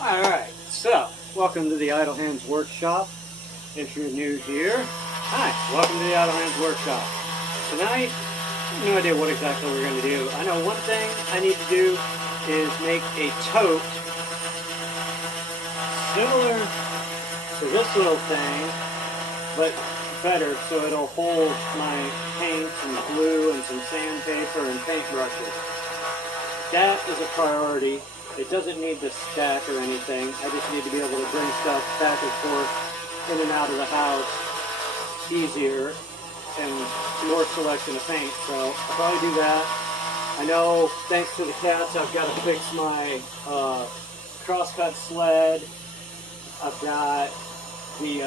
Alright, so welcome to the Idle Hands Workshop. If you're new here, hi, welcome to the Idle Hands Workshop. Tonight, I have no idea what exactly we're going to do. I know one thing I need to do is make a tote similar to this little thing, but better, so it'll hold my paint and glue and some sandpaper and paintbrushes. That is a priority. It doesn't need to stack or anything. I just need to be able to bring stuff back and forth in and out of the house easier and more selection of paint. So I'll probably do that. I know thanks to the cats I've got to fix my crosscut sled. I've got the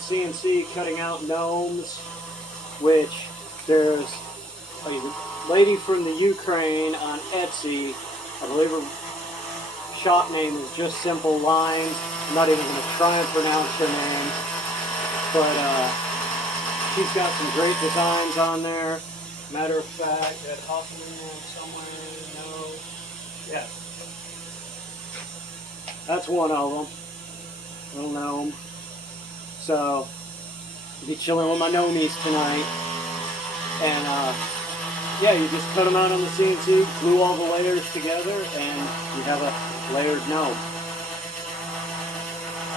CNC cutting out gnomes, which there's a lady from the Ukraine on Etsy. I believe her shop name is just Simple Lines. I'm not even going to try and pronounce her name, but she's got some great designs on there. Matter of fact, that awesome somewhere, no, yeah, that's one of them, little gnome. So I'll be chilling with my gnomies tonight, and yeah, you just cut them out on the CNC, glue all the layers together, and you have a layered gnome.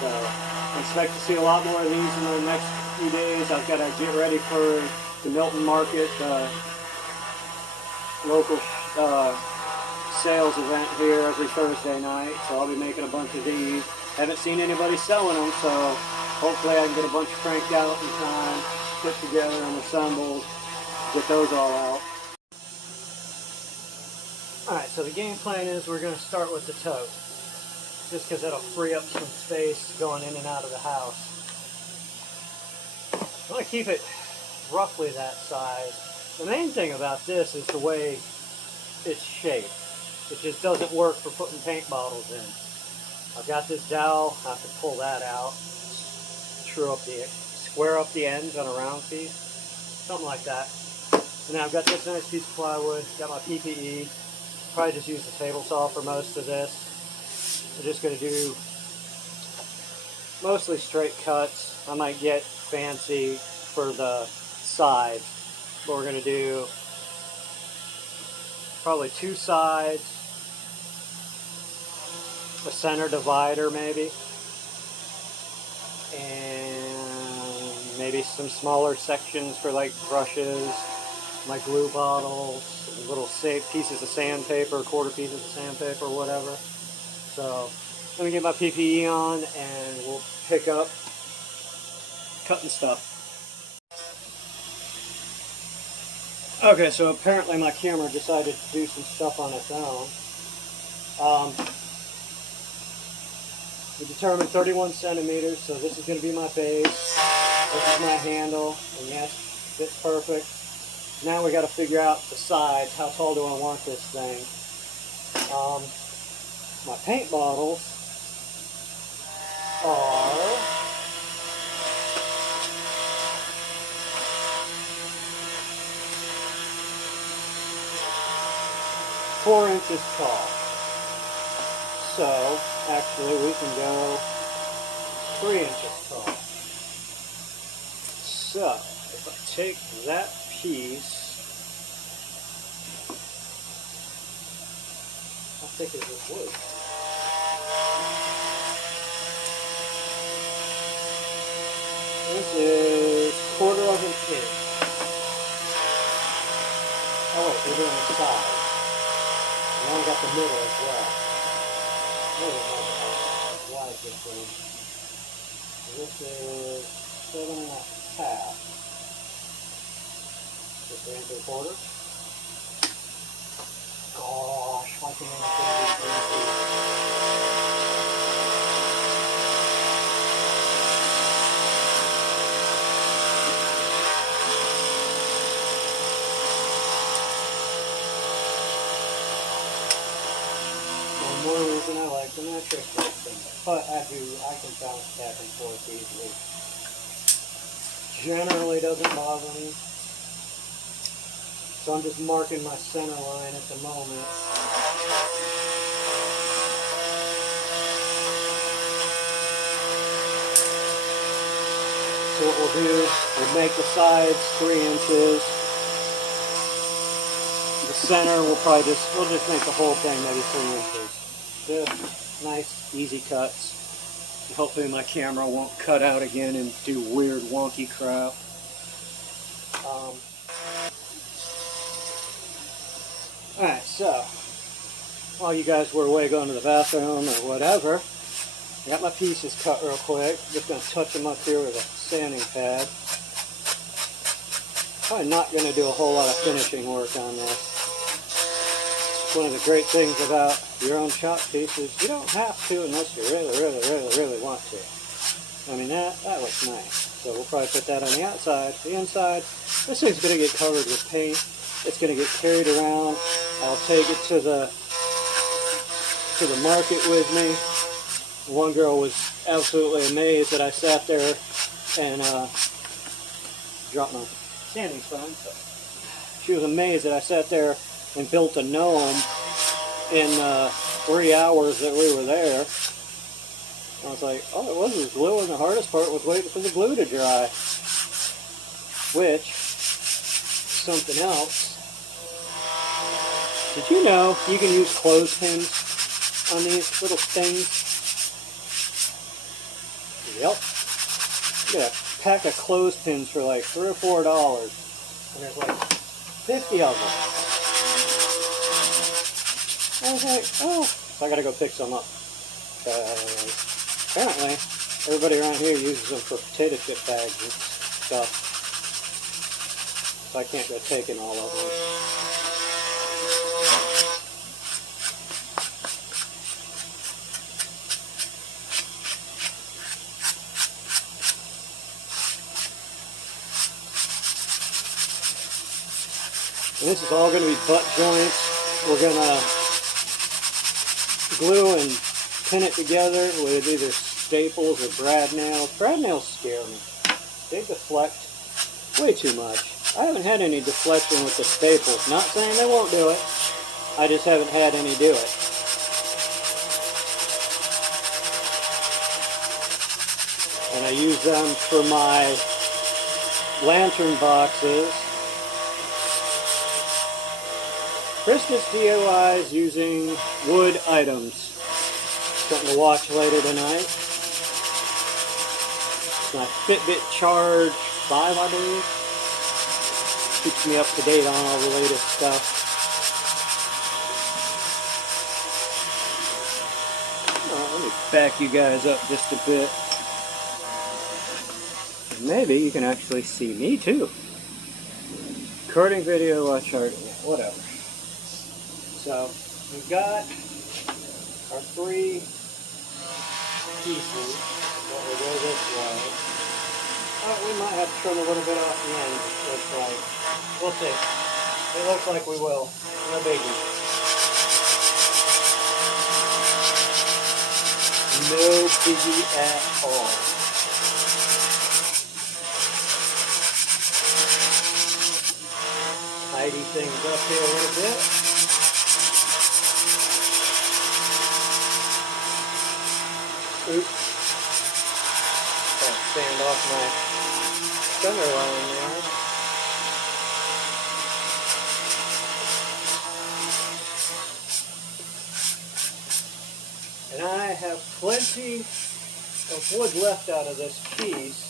So I expect to see a lot more of these in the next few days. I've got to get ready for the Milton Market, local sales event here every Thursday night. So I'll be making a bunch of these. Haven't seen anybody selling them, so hopefully I can get a bunch cranked out in time, put together and assembled, get those all out. Alright, so the game plan is we're going to start with the tote, just because that'll free up some space going in and out of the house. I want to keep it roughly that size. The main thing about this is the way it's shaped. It just doesn't work for putting paint bottles in. I've got this dowel, I have to pull that out, square up the ends on a round piece, something like that. And now I've got this nice piece of plywood, got my PPE. Probably just use the table saw for most of this. I'm just going to do mostly straight cuts. I might get fancy for the sides, but we're going to do probably two sides, a center divider maybe, and maybe some smaller sections for like brushes, my glue bottles, little pieces of sandpaper, quarter pieces of sandpaper, whatever. So let me get my PPE on and we'll pick up cutting stuff. Okay, so apparently my camera decided to do some stuff on its own. We determined 31 centimeters, so this is going to be my base. This is my handle, and yes, fits perfect. Now we got to figure out the sides. How tall do I want this thing? My paint bottles are 4 inches tall. So actually we can go 3 inches tall. So if I take that piece, how thick is this wood? This is 1/4 of an inch. Oh wait, we're doing the side. And then we got the middle as well. Why is this thing? This is 7.5. Just 3 3/4. Gosh, why can't I do this? One more reason I like the metric system, but I can bounce back and forth easily. Generally doesn't bother me. So I'm just marking my center line at the moment. So what we'll do, we'll make the sides 3 inches. The center we'll just make the whole thing maybe 3 inches. Just nice, easy cuts. Hopefully my camera won't cut out again and do weird wonky crap. Alright, so while you guys were away going to the bathroom or whatever, I got my pieces cut real quick. Just going to touch them up here with a sanding pad. Probably not going to do a whole lot of finishing work on this. One of the great things about your own shop piece is you don't have to unless you really want to. I mean, that looks nice. So we'll probably put that on the outside. The inside, this thing's going to get covered with paint. It's going to get carried around. I'll take it to the market with me. One girl was absolutely amazed that I sat there and dropped my sanding stone. So she was amazed that I sat there and built a gnome in 3 hours that we were there. I was like, all it was glue, and the hardest part was waiting for the glue to dry. Which, something else. Did you know you can use clothespins on these little things? Yep. You get a pack of clothespins for like $3 or $4. And there's like 50 of them. I was like, oh, so I gotta go pick some up. Apparently, everybody around here uses them for potato chip bags and stuff. So I can't go taking all of them. And this is all going to be butt joints. We're going to glue and pin it together with either staples or brad nails. Brad nails scare me. They deflect way too much. I haven't had any deflection with the staples. Not saying they won't do it. I just haven't had any do it. And I use them for my lantern boxes. Christmas DIYs using wood items. Something to watch later tonight. It's my Fitbit Charge 5, I believe. Keeps me up to date on all the latest stuff. Let me back you guys up just a bit. Maybe you can actually see me too. Recording video while charting it, whatever. So, we've got our 3 pieces that will go this way. We might have to trim a little bit off the end, looks like. We'll see. It looks like we will. No biggie. No biggie at all. Tidy things up here a little bit. Oops. Gotta sand off my center line there. And I have plenty of wood left out of this piece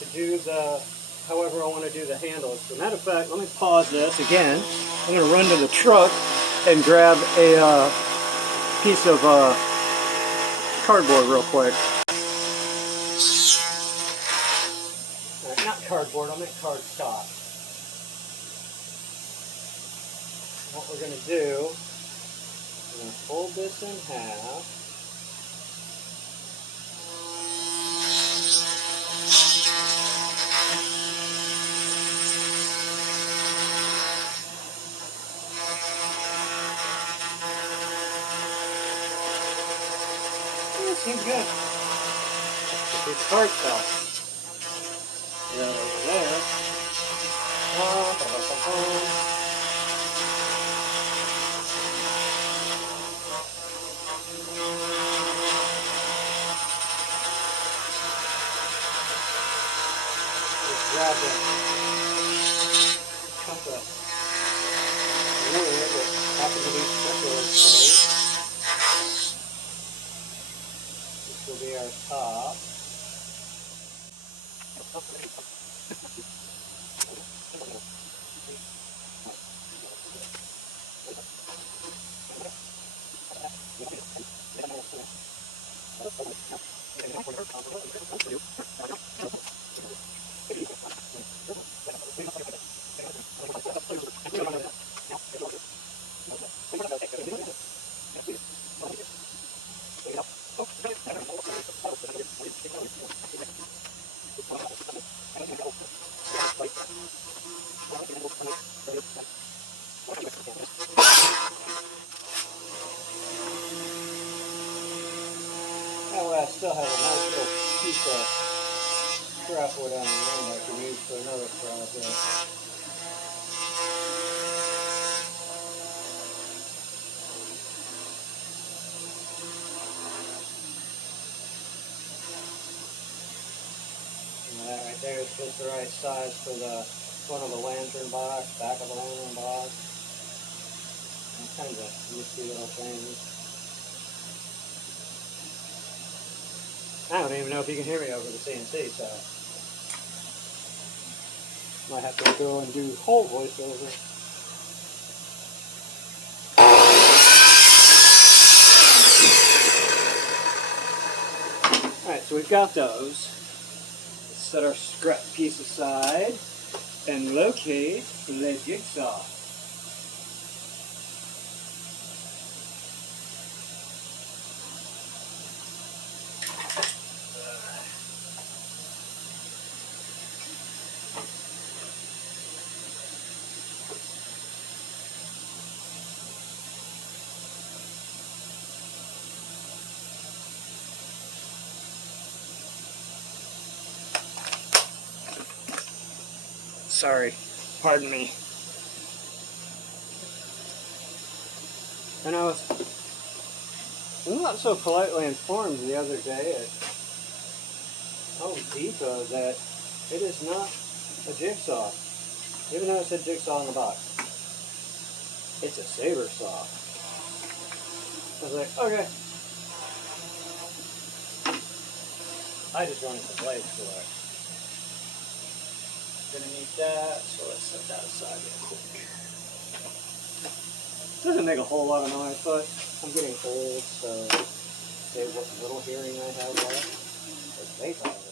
to do the, however I want to do the handles. As a matter of fact, let me pause this again. I'm going to run to the truck and grab a piece of cardboard real quick. Not cardboard, I meant cardstock. What we're going to do, we're going to fold this in half. Seems good. It's cardstock. That over there. had to cut the wood that happened to be circular shape. This will be our top. That way I still have a nice little piece of scrap wood on the end I can use for another project. And that right there is just the right size for the front of a lantern box, back of a lantern box. And kind of nifty little things. I don't even know if you can hear me over the CNC, so might have to go and do whole voiceover. Alright, so we've got those. Let's set our scrap piece aside and locate the jigsaw. Sorry, pardon me. And I was not so politely informed the other day at Home Depot that it is not a jigsaw, even though it said jigsaw on the box. It's a saber saw. I was like, okay. I just wanted the blades for it. Gonna need that, so let's set that aside real quick. Doesn't make a whole lot of noise, but I'm getting old, so save what little hearing I have left. Or they thought of it.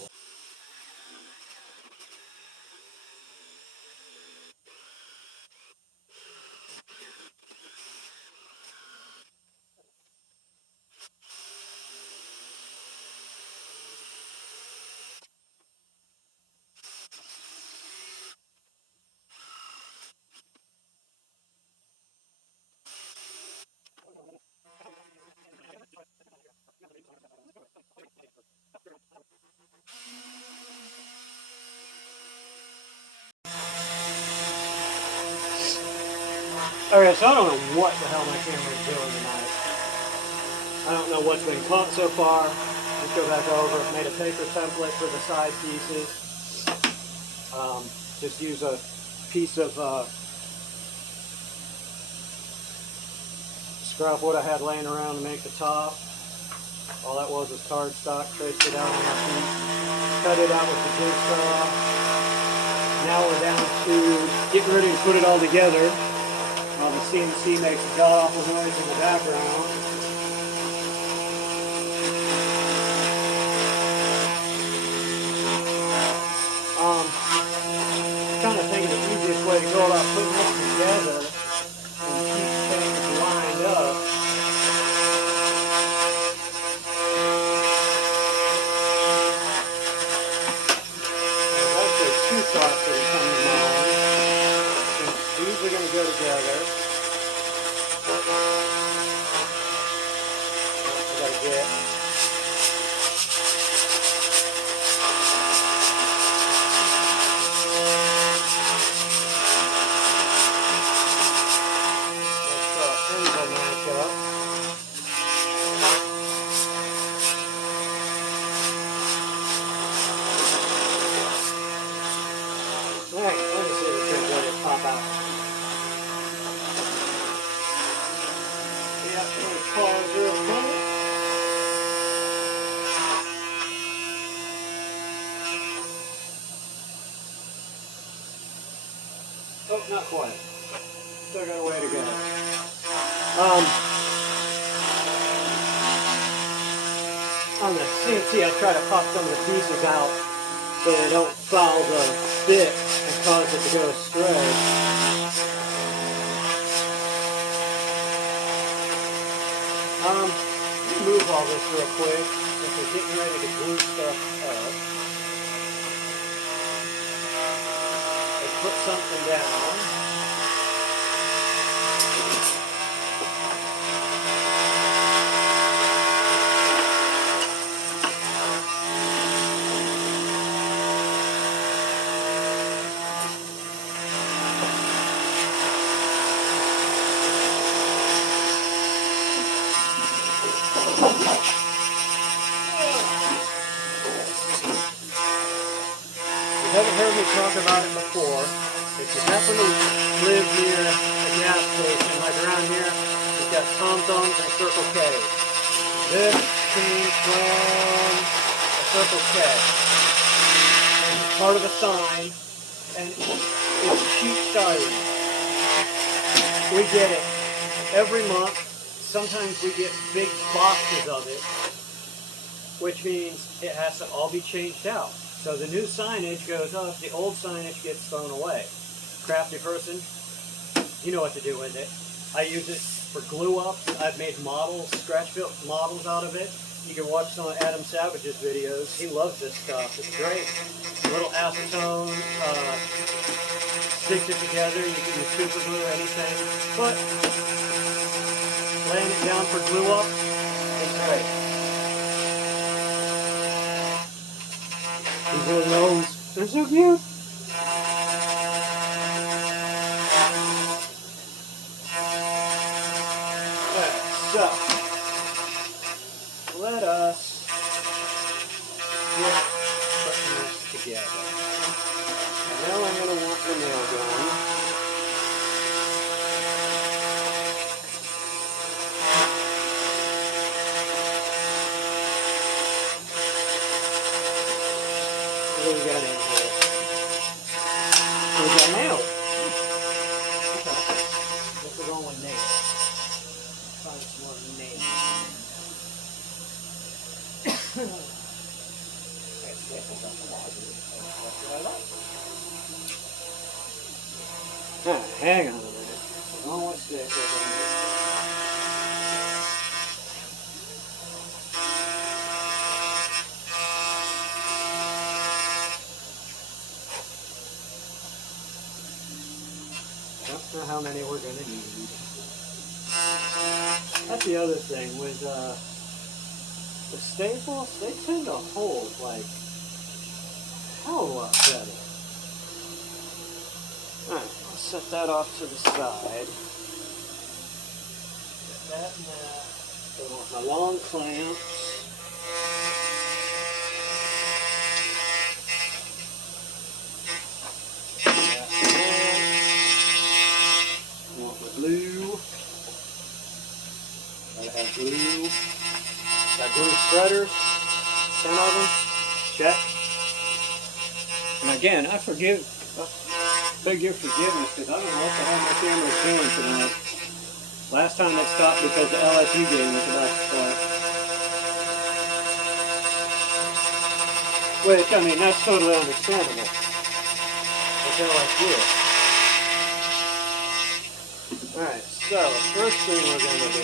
Okay, so I don't know what the hell my camera's doing tonight. I don't know what's been caught so far. Let's go back over. Made a paper template for the side pieces. Just use a piece of scrap wood I had laying around to make the top. All that was cardstock. Traced it out on my feet. Cut it out with the jigsaw. Now we're down to getting ready to put it all together. While the CNC makes a god-awful noise in the background. Kind of thinking the easiest way to go about putting this together and keep things lined up there's actually two thoughts that are coming to mind. These are going to go together. I got to get not quite. Still got a way to go. On the CNC, I try to pop some of the pieces out so they don't foul the bit and cause it to go astray. Let me move all this real quick since we're getting ready to glue stuff up. Let's put something down. You haven't heard me talk about it before. If you happen to live near a gas station, like around here, you've got TomToms and Circle K. This came from a Circle K. It's part of a sign, and it's cheap styling. We get it every month. Sometimes we get big boxes of it, which means it has to all be changed out. So the new signage goes up, the old signage gets thrown away. Crafty person, you know what to do with it. I use it for glue ups. I've made models, scratch built models out of it. You can watch some of Adam Savage's videos. He loves this stuff. It's great. A little acetone, sticks it together. You can use super glue, anything. But laying it down for glue up, it's great. These little gnomes, they're so cute. Alright, so let us get putting this together. And now I'm going to want the nail gun. What do we got in here? We got nails. Okay. What's the wrong with nails? Find some more nails. That's what I like. Hang on a minute. Oh, what's this? I don't know how many we're going to need. That's the other thing with the staples, they tend to hold like a hell of a lot better. Alright, I'll set that off to the side. Get that and that. I want my long clamps. Glue. Gotta have glue. Got glue spreaders. 10 of them. Check. And again, I beg your forgiveness because I don't know what the hell my camera's doing tonight. Last time it stopped because the LSU game was about to start. Which, I mean, that's totally understandable. But they're like this. Alright, so first thing we're going to do,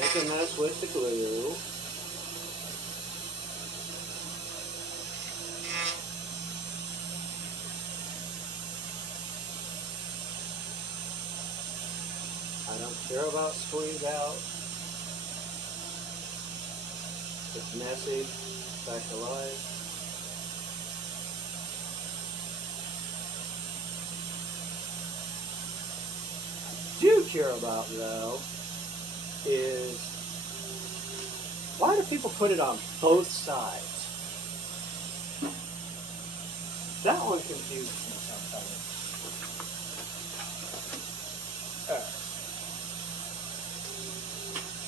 make a mess with the glue. I don't care about squeeze out. It's messy, back to life. Do care about though is why do people put it on both sides? That one confuses me sometimes. Alright.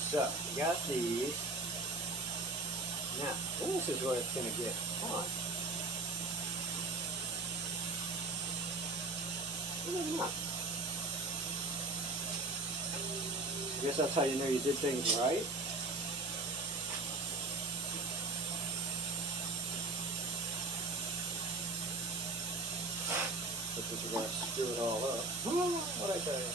So we got these. Now this is where it's going to get fun. Maybe not. I guess that's how you know you did things right. This is where I screw it all up. What'd I tell you?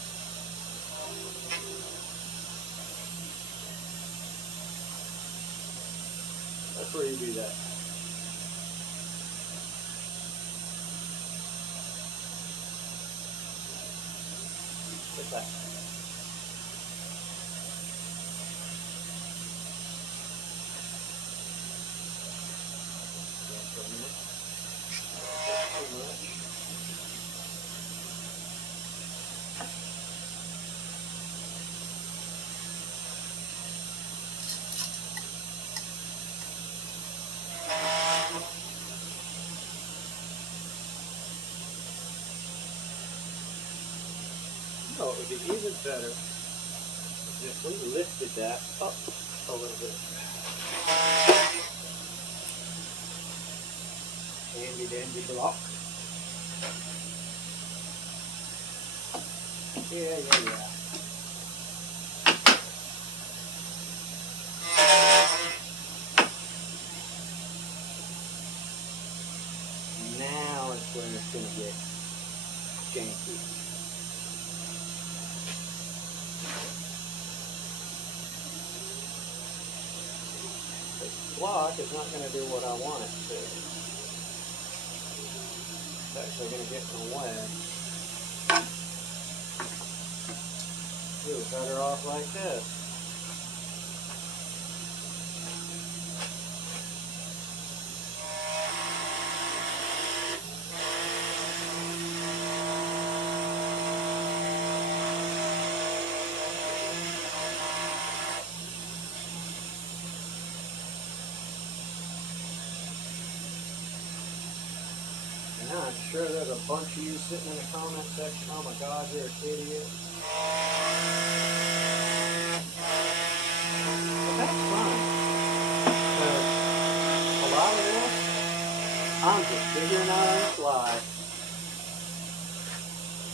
That's where you do that. Get that. Oh, it would be even better if we lifted that up a little bit. Handy dandy block. Yeah. Now it's where it's going to get janky. This block is not going to do what I want it to. It's actually going to get in the way. You're better off like this. And I'm sure there's a bunch of you sitting in the comment section, oh my God, you're an idiot. But that's fine. A lot of this, I'm just figuring out on the fly.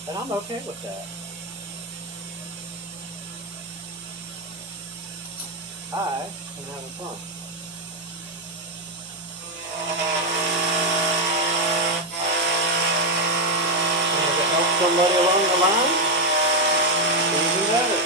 And I'm okay with that. I am having fun. And if it helps somebody along the line, even better.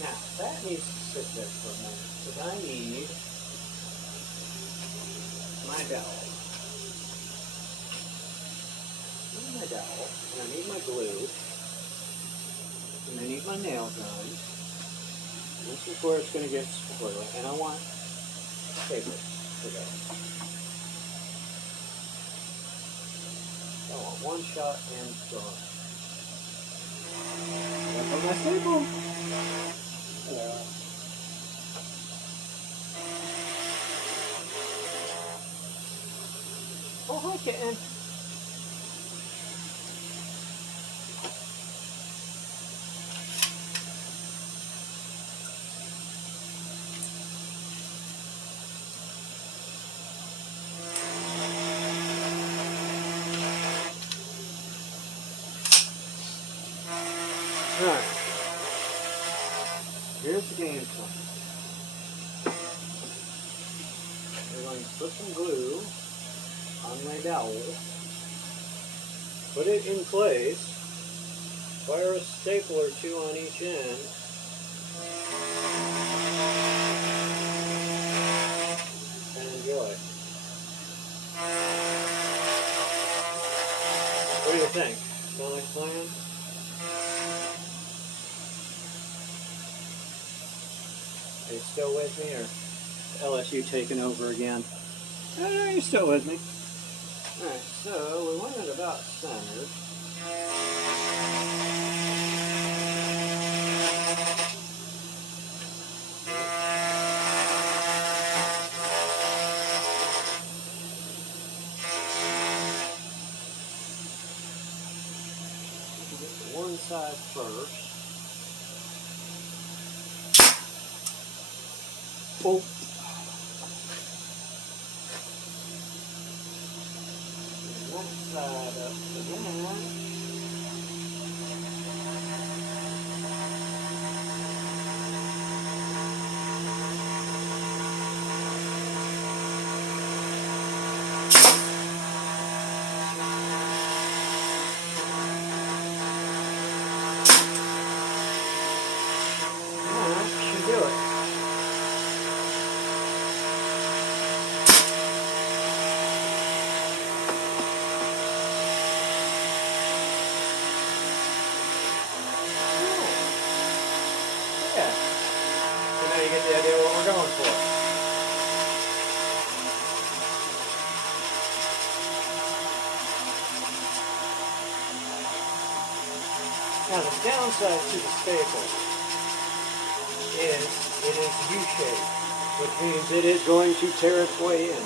Now, that needs to sit there for a minute, because I need my dowel. And I need my glue, and I need my nail gun. This is where it's going to get squirrely, and I want staples for those. I want one shot and done. That's on my staple. Oh, hi, kitten. Alright. Here's the game plan. We're going to put some glue on my dowel, put it in place, fire a staple or two on each end, and enjoy. What do you think? Sound like a plan? Are you still with me, or LSU taking over again? No, you're still with me. Alright, so we want it about centered. Get the one side first. Oh. That side up to that. Should do it. Yeah. So now you get the idea what we're going for. Now the downside to the staple is it is U-shaped, which means it is going to tear its way in.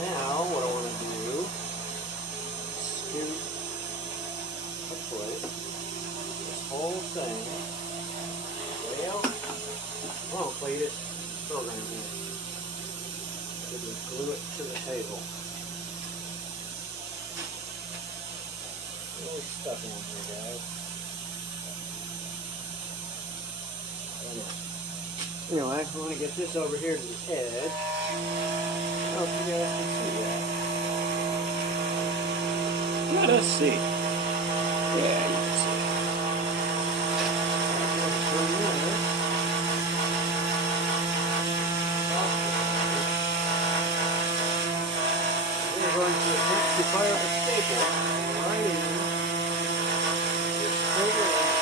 Now what I want to do is scoot a foot, this whole thing, way out. Oh, plate it, program here. Just glue it to the table. Really stuck in here, guys. Anyway, I want to get this over here to the edge. I don't know if you guys can see that. Let us see. Yeah, you can see. We're going to attempt to fire a staple right in this further edge.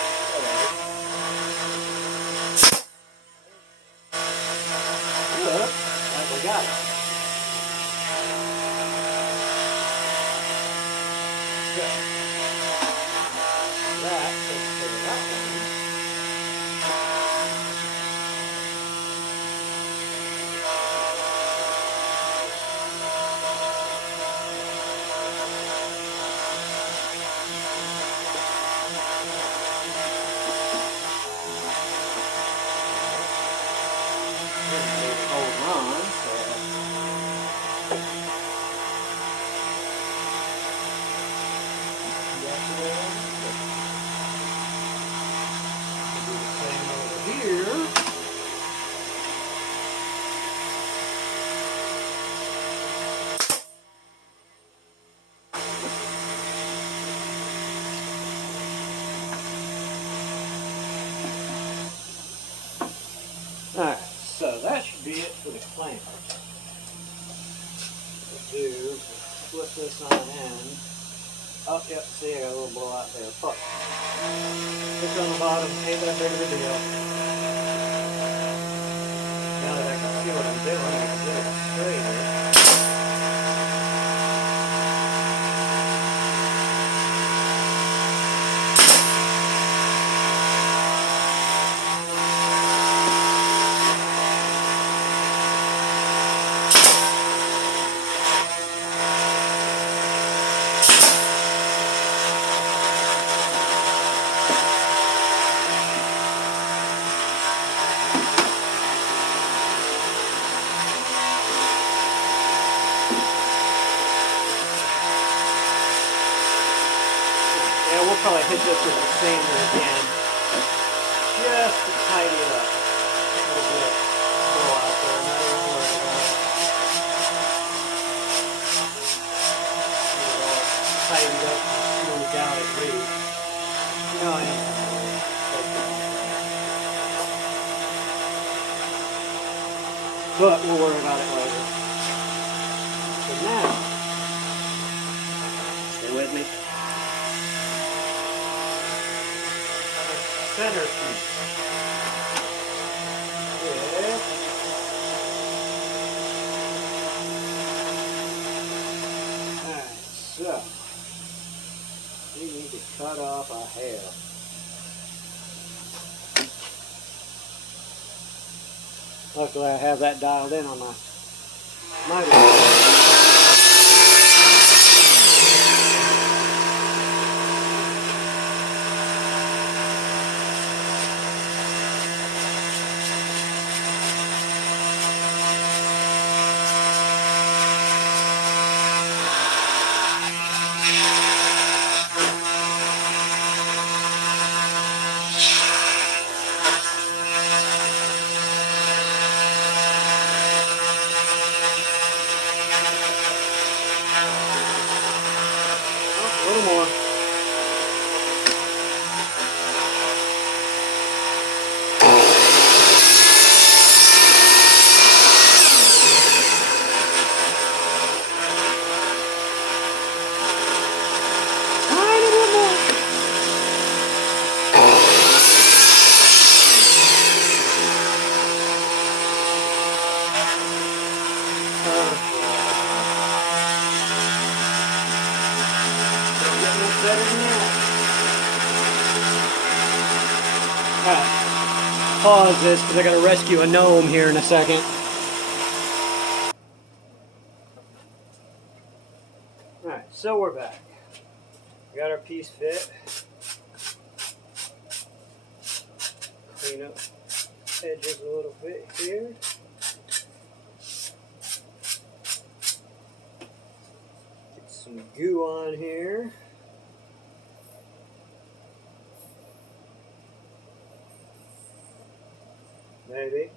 Look, like we got it. So, that takes care of that one. Alright, so that should be it for the clamp. What we'll do is flip this on end. Oh, yep, see, I got a little blowout there. Fuck. It's on the bottom, ain't that big of a deal. Now that I can see what I'm doing, I can get it straighter. Yeah, we'll probably hit this with the sander again, just to tidy it up. A little bit more out there, not even worry about it. Get it all tidied up and smoothed out at least. You know I am but we'll worry about it later. So now, stay with me. center piece. Good. Alright, so we need to cut off a hair. Luckily I have that dialed in on my miter. A little more. Tiny bit more. Getting much better than that. Alright, pause this because I gotta rescue a gnome here in a second. Alright, so we're back. We got our piece fit. Clean up edges a little bit here. Get some goo on here. Maybe.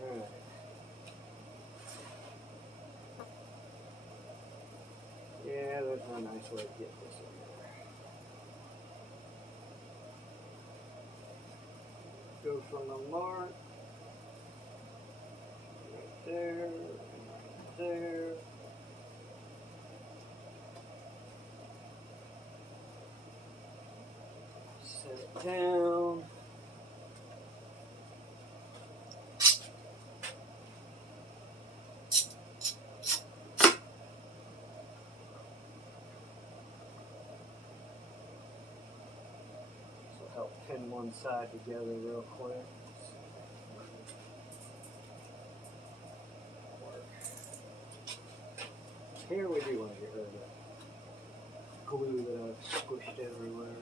Alright. Yeah, that's a nice way to get this in there. Go from the mark, right there, and right there. Set it down. This will help pin one side together real quick. Here we do want to get rid of that glue that I've squished everywhere.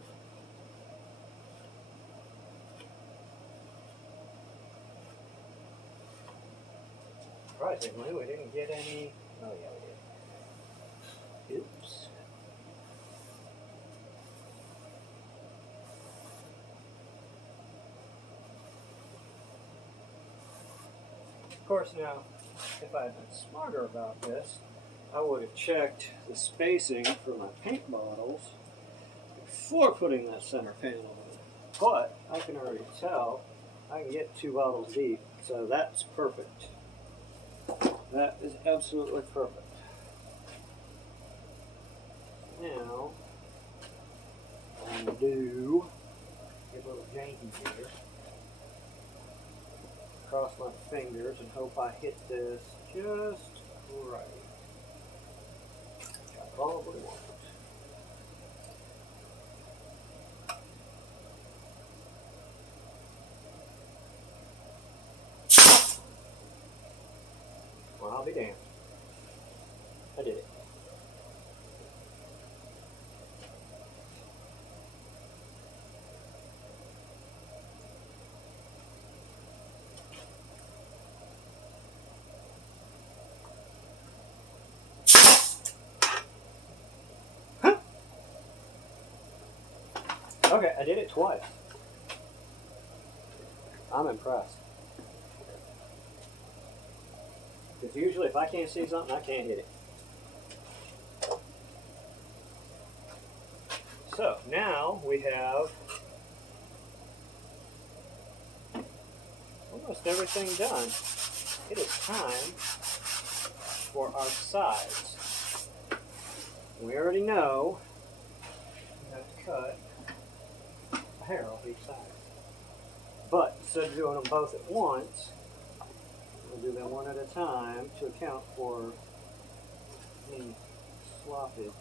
Surprisingly, we didn't get any. Oh, yeah, we did. Oops. Of course, now, if I had been smarter about this, I would have checked the spacing for my paint bottles before putting that center panel in. But I can already tell I can get 2 bottles deep, so that's perfect. That is absolutely perfect. Now, I'm going to do get a little janky here. Cross my fingers and hope I hit this just right. I probably won't. Well, I'll be damned. I did it. Okay, I did it twice. I'm impressed. Because usually if I can't see something, I can't hit it. So now we have almost everything done. It is time for our sides. We already know we have to cut a hair off each side. But instead of doing them both at once, we'll do them one at a time to account for any sloppage.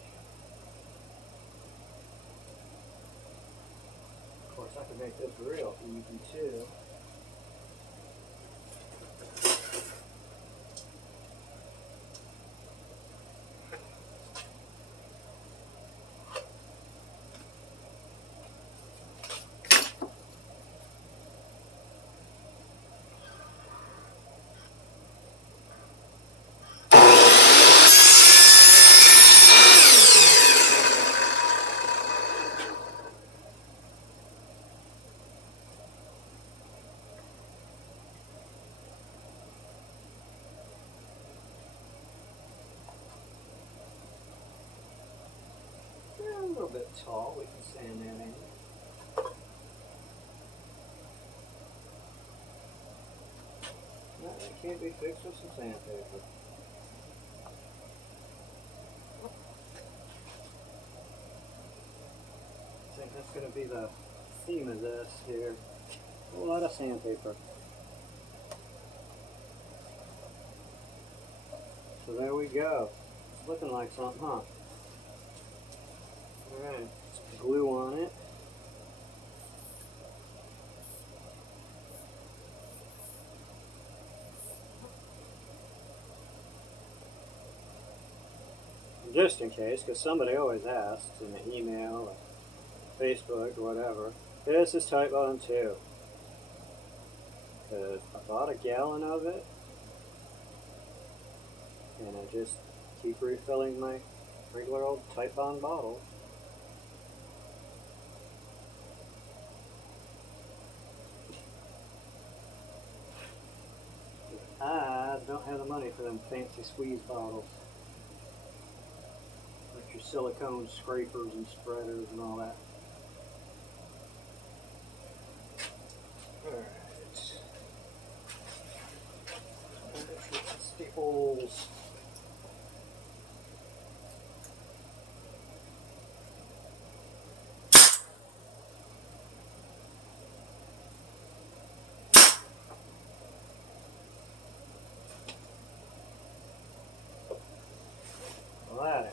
Of course, I could make this real easy too. A little bit tall, we can sand that in. No, that can't be fixed with some sandpaper. I think that's going to be the theme of this here. A lot of sandpaper. So there we go. It's looking like something, huh? Alright, some glue on it. Just in case, because somebody always asks in the email or Facebook or whatever, this is tight bottom too. Because I bought a gallon of it, and I just keep refilling my regular old tight bond bottle. I don't have the money for them fancy squeeze bottles. Like your silicone scrapers and spreaders and all that. Alright. Staples. Alright.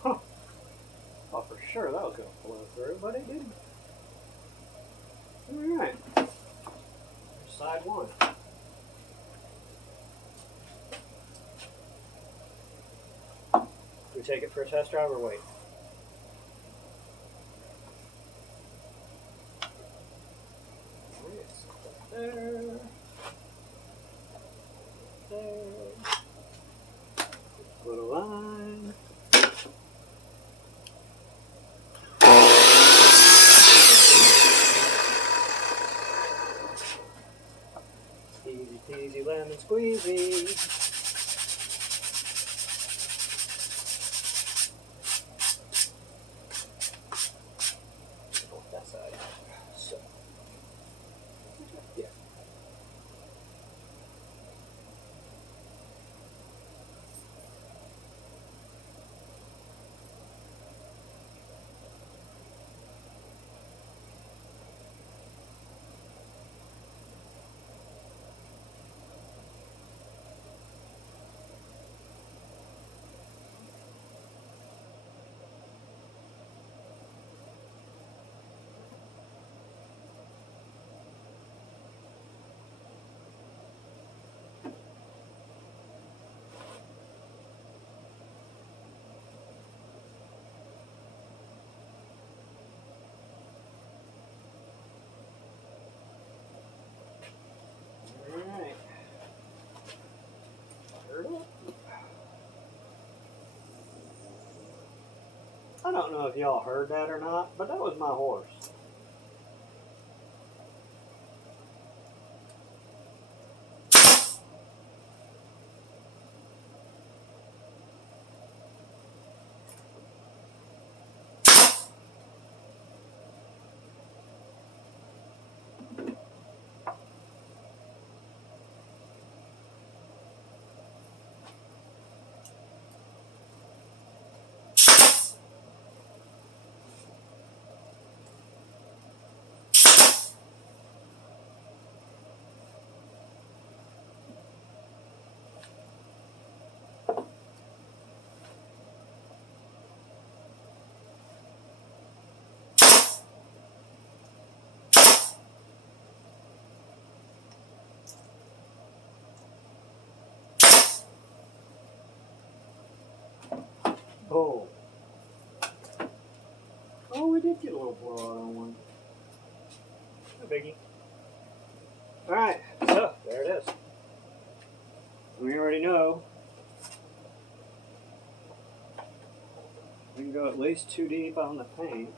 Huh. Thought for sure that was going to blow through, but it didn't. Alright. Side one. Do we take it for a test drive or wait? There. There. Put a line. Easy peasy lemon squeezy. That side. So. Yeah. don't know if y'all heard that or not, but that was my horse. Boom. Oh, we did get a little blowout on one. No biggie. Alright, so there it is. We already know we can go at least 2 deep on the paint.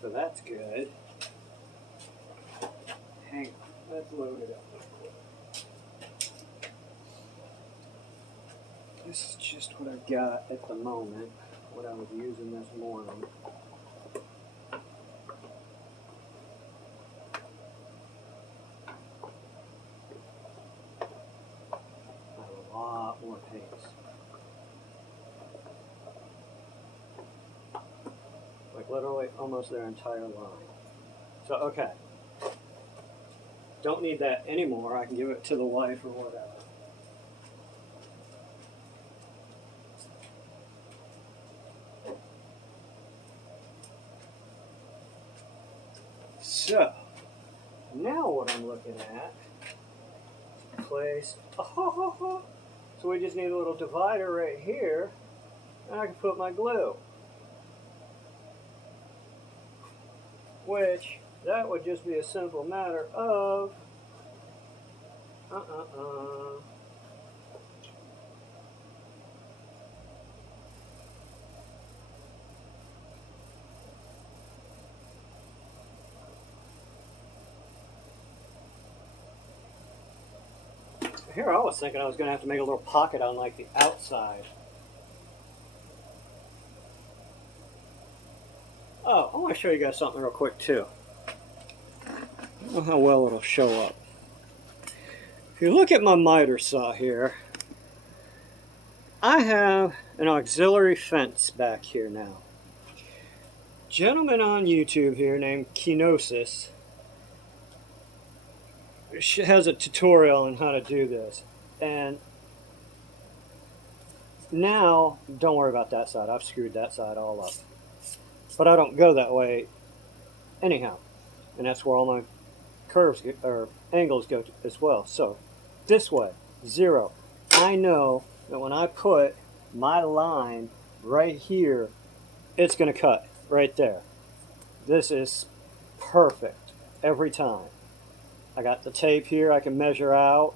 So that's good. Hang on, let's load it up real quick. This is just what I've got at the moment, what I was using this morning. I have a lot more paints. Like literally almost their entire line. So, okay. Don't need that anymore. I can give it to the wife or whatever. So, now what I'm looking at, place, so we just need a little divider right here, and I can put my glue. Which, that would just be a simple matter of, Here I was thinking I was going to have to make a little pocket on like the outside. Oh, I want to show you guys something real quick too. I don't know how well it'll show up. If you look at my miter saw here, I have an auxiliary fence back here now. Gentleman on YouTube here named Kenosis has a tutorial on how to do this, and now don't worry about that side. I've screwed that side all up, but I don't go that way anyhow, and that's where all my curves or angles go to as well. So this way, 0. I know that when I put my line right here, it's going to cut right there. This is perfect every time. I got the tape here, I can measure out.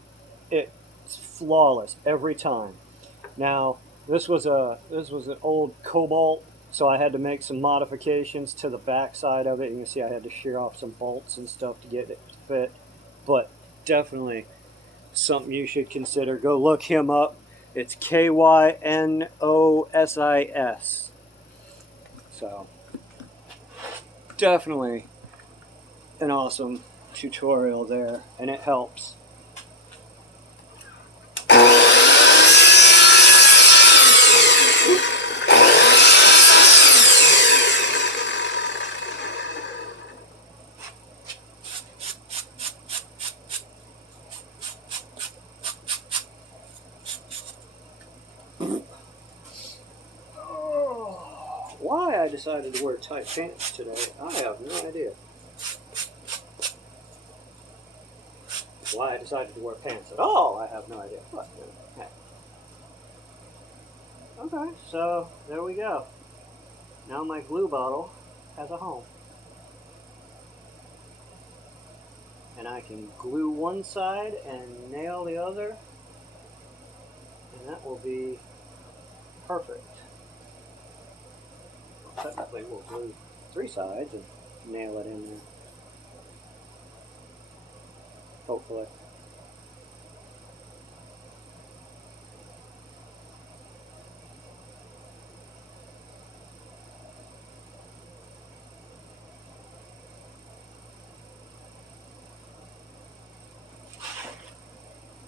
It's flawless every time. Now, this was an old Cobalt, so I had to make some modifications to the back side of it. You can see I had to shear off some bolts and stuff to get it to fit, but definitely something you should consider. Go look him up. It's Kynosis. So, definitely an awesome tutorial there, and it helps. Why I decided to wear tight pants today, I have no idea. Why I decided to wear pants at all, I have no idea. But, hey. Okay, so there we go. Now my glue bottle has a home. And I can glue one side and nail the other, and that will be perfect. technically we'll glue 3 sides and nail it in there. Hopefully.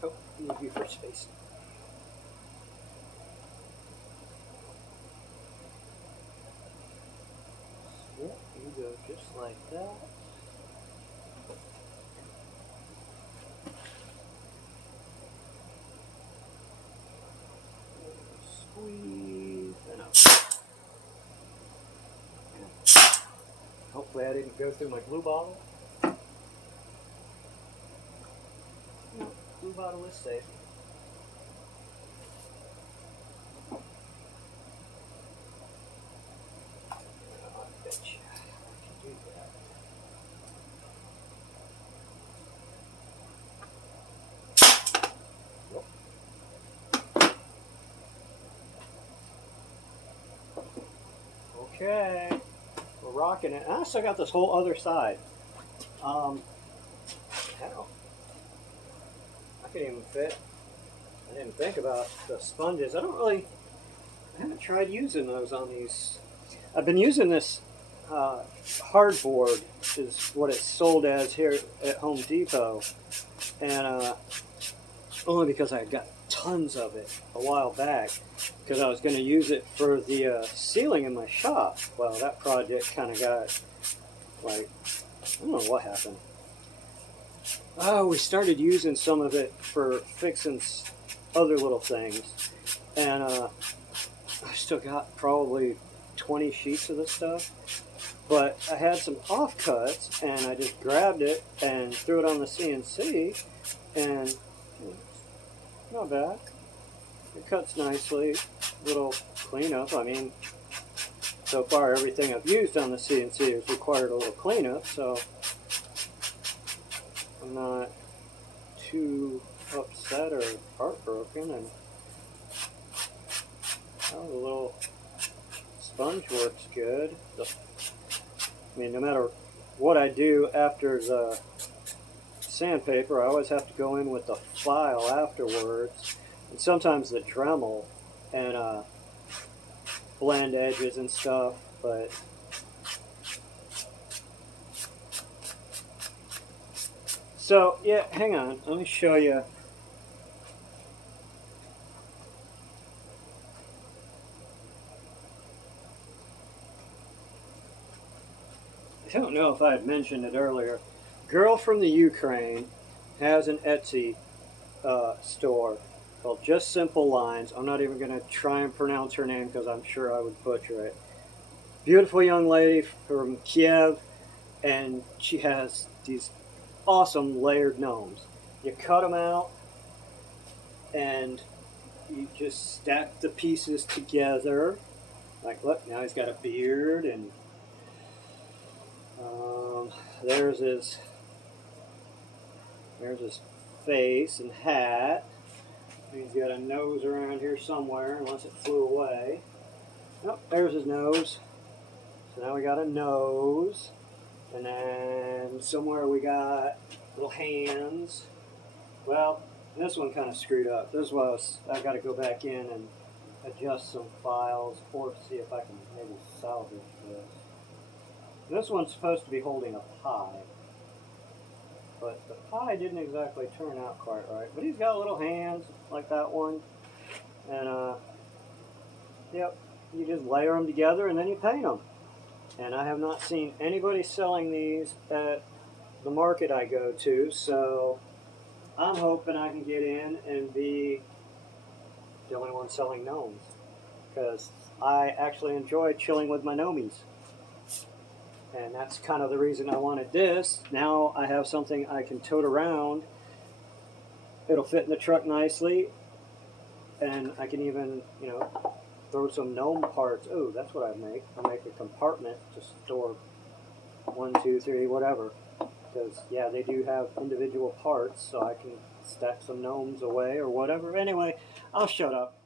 Oh, move you for space. Yep, you go just like that. Squeeze and up. Hopefully I didn't go through my glue bottle. No, glue bottle is safe. I bet you I can do that. Okay, we're rocking it. I still got this whole other side. Hell, I can't even fit. I didn't think about the sponges. I haven't tried using those on these. I've been using this hardboard, is what it's sold as here at Home Depot, and only because I got tons of it a while back, because I was going to use it for the ceiling in my shop. Well, that project kind of got, like, I don't know what happened. Oh, we started using some of it for fixing other little things, and I still got probably 20 sheets of this stuff, but I had some offcuts, and I just grabbed it and threw it on the CNC, and not bad. It cuts nicely. Little cleanup. I mean, so far everything I've used on the CNC has required a little cleanup, so I'm not too upset or heartbroken. And oh, the little sponge works good. I mean, no matter what I do after the sandpaper, I always have to go in with the file afterwards, and sometimes the Dremel, and blend edges and stuff, but so yeah, hang on, let me show you. I don't know if I had mentioned it earlier. Girl from the Ukraine has an Etsy store called Just Simple Lines. I'm not even going to try and pronounce her name because I'm sure I would butcher it. Beautiful young lady from Kiev, and she has these awesome layered gnomes. You cut them out and you just stack the pieces together. Like, look, now he's got a beard, and there's his face and hat. He's got a nose around here somewhere, unless it flew away. Oh, there's his nose. So now we got a nose, and then somewhere we got little hands. Well, this one kind of screwed up. This was, I got to go back in and adjust some files or see if I can maybe salvage this. This one's supposed to be holding a pie, but the pie didn't exactly turn out quite right. But he's got little hands like that one, and yep, you just layer them together and then you paint them. And I have not seen anybody selling these at the market I go to, so I'm hoping I can get in and be the only one selling gnomes, because I actually enjoy chilling with my gnomies. And that's kind of the reason I wanted this. Now I have something I can tote around. It'll fit in the truck nicely, and I can even, you know, throw some gnome parts. Oh, that's what I make. I make a compartment to store 1, 2, 3, whatever. Because, yeah, they do have individual parts, so I can stack some gnomes away or whatever. Anyway, I'll shut up.